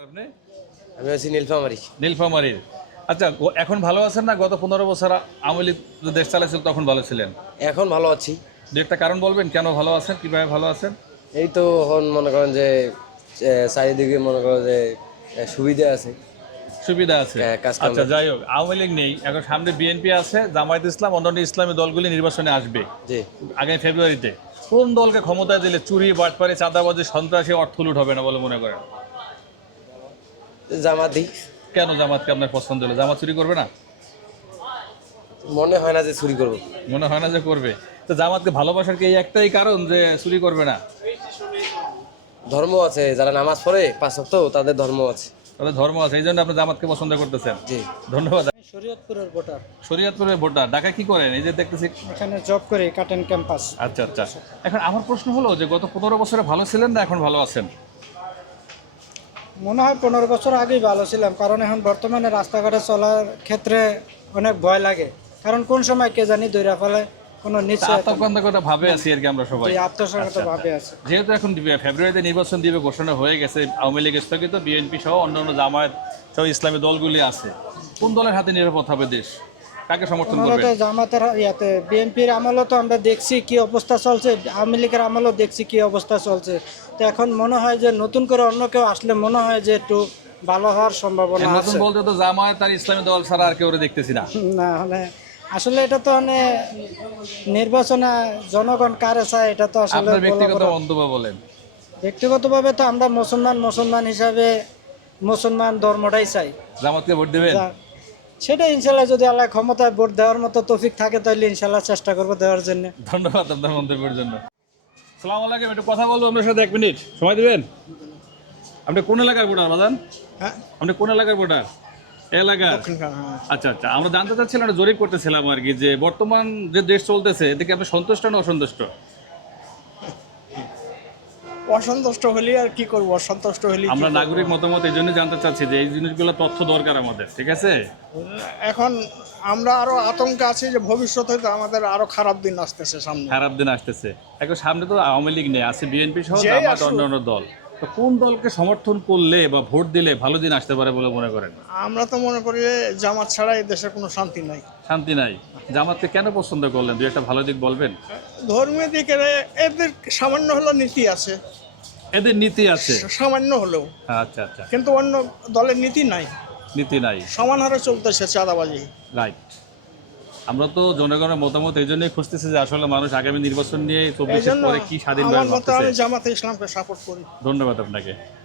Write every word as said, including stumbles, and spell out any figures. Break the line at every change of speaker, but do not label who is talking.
আপনি?
আমি আছি নীলফামারী।
নীলফামারীর। আচ্ছা, গ- এখন ভালো আছেন না গত পনেরো বছর আওয়ামী লীগ যে দেশ চালাইছিল তখন ভালো ছিলেন?
এখন ভালো আছি।
দু একটা কারণ বলবেন কেন ভালো আছেন, কিভাবে ভালো আছেন?
এই তো এখন মনে করেন যে এ, চারিদিকে মনে করেন যে এ, সুবিধা আছে।
সুবিধা আছে।
হ্যাঁ, কাজ কামের।
আচ্ছা, যাই হোক, আওয়ামী লীগ নেই এখন, সামনে বিএনপি আছে, জামায়াত ইসলাম, অন্যান্য ইসলামী দলগুলি নির্বাচনে আসবে
জি।
আগামী ফেব্রুয়ারিতে। কোন দলকে ক্ষমতায় দিলে চুরি, বাটপারি, চাঁদাবাজি, সন্ত্রাসী, অর্থ লুট হবে না বলে মনে করেন?
জামাতি।
কেন জামাতকে আপনার পছন্দ হলো? জামাত চুরি করবে না?
মনে হয় না যে চুরি করবো।
মনে হয় না যে করবে। তো জামাতকে ভালোবাসার কি এই একটাই কারণ যে চুরি করবে না?
ধর্ম আছে, যারা নামাজ পড়ে পাঁচ ওয়াক্ত তাদের ধর্ম আছে।
তাদের ধর্ম আছে, এই জন্য আপনি জামাতকে পছন্দ করতেছেন।
জি।
ধন্যবাদ।
শরীয়তপুরের ভোটার।
শরীয়তপুরের ভোটার। ঢাকায় কি করেন? এই যে দেখতেছি।
এখানে জব করি কাটেন ক্যাম্পাস।
আচ্ছা আচ্ছা। এখন আমার প্রশ্ন হলো যে গত পনেরো বছরে ভালো ছিলেন না এখন ভালো আছেন?
মনে হয় পনেরো বছর আগেই ভালো ছিলাম, কারণ এখন বর্তমানে রাস্তাঘাটে চলার ক্ষেত্রে অনেক ভয় লাগে, কারণ কোন সময় কে জানি দৈরা ফেলে কোনো নিশ্চয়
আত্মকন্দকতা ভাবে আছি আর কি আমরা সবাই।
আত্মসংগত ভাবে আছে।
যেহেতু এখন দিবে- ফেব্রুয়ারিতে নির্বাচন দিবে ঘোষণা হয়ে গেছে, আওয়ামী লীগ স্থগিত, বিএনপি সহ অন্যান্য জামায়াত সহ ইসলামী দলগুলি আছে, কোন দলের হাতে নিরাপদ হবে দেশ? কাকে সমর্থন করবে?
মূলত জামাতের ইয়াতে বিএনপির আমলও তো আমরা দেখছি কি অবস্থা চলছে, আওয়ামী লীগের আমলও দেখছি কি অবস্থা চলছে। তো এখন মনে হয় যে নতুন করে অন্য কেউ আসলে মনে হয় যে একটু ভালো হওয়ার সম্ভাবনা
নতুন
আছে।
বলতে তো জামায়াত আর ইসলামী দল ছাড়া আর কেউ দেখতেছি না।
না মানে আসলে এটা তো মানে নির্বাচনে জনগণ কারে চায় এটা তো আসলে
আপনার
বলা
ব্যক্তিগত
বড়-
মন্তব্য বলেন।
ব্যক্তিগতভাবে তো আমরা মুসলমান মুসলমান হিসাবে মুসলমান ধর্মটাই চাই।
জামাতকে ভোট দেবেন?
যা- সেটা ইনশাল্লাহ যদি আল্লাহ ক্ষমতায় ভোট দেওয়ার মতো তৌফিক থাকে তাহলে ইনশাল্লাহ চেষ্টা করবো দেওয়ার জন্য।
ধন্যবাদ আপনার মন্তব্যের জন্য। সালাম আলাইকুম, একটু কথা বলবো আপনার সাথে, এক মিনিট সময় দিবেন? আপনি কোন এলাকার ভোটার বাদান?
হ্যাঁ,
আপনি কোন এলাকার ভোটার? এলাকার। আচ্ছা আচ্ছা, আমরা জানতে চাচ্ছিলাম, একটা জরিপ করতেছিলাম আর কি, যে বর্তমান যে দেশ চলতেছে এদিকে আপনি সন্তুষ্ট না অসন্তুষ্ট?
অসন্তুষ্ট হলে আর কি করবো, অসন্তুষ্ট হলে কি
আমরা
করবো?
নাগরিক মতামত এই জন্য জানতে চাচ্ছি যে এই জিনিসগুলো তথ্য দরকার আমাদের, ঠিক আছে?
এখন আমরা আরো আতঙ্কে আছি যে ভবিষ্যতে তো আমাদের আরো খারাপ দিন আসতেছে সামনে।
খারাপ দিন আসতেছে। এখন সামনে তো আওয়ামী লীগ নেই, আছে বিএনপি সহ
যেই
জামাত,
আসুক।
অন্যান্য দল। তো কোন দলকে সমর্থন করলে বা ভোট দিলে ভালো দিন আসতে পারে বলে মনে করেন?
আমরা তো মনে করি যে জামাত ছাড়া এই দেশে কোনো শান্তি নাই।
শান্তি নাই। জামাতকে কেন পছন্দ করলেন, দুই একটা ভালো দিক বলবেন?
ধর্মীয় দিকে এদের সামান্য হলেও নীতি আছে,
এদের নীতি আছে।
সামান্য হলেও,
আচ্ছা আচ্ছা,
কিন্তু অন্য দলের নীতি নাই,
নীতি নাই।
সমান হারে চলতেছে চাঁদাবাজি।
রাইট। আমরা তো জনগণের মতামত এই জন্যই খুঁজতেছি যে আসলে মানুষ আগামী নির্বাচন নিয়ে
এই
চব্বিশের
জন্য
পরে কি স্বাধীন
আমার মতে আমি
ভাবতেছে।
জামাতে ইসলামকে সাপোর্ট করি।
ধন্যবাদ আপনাকে।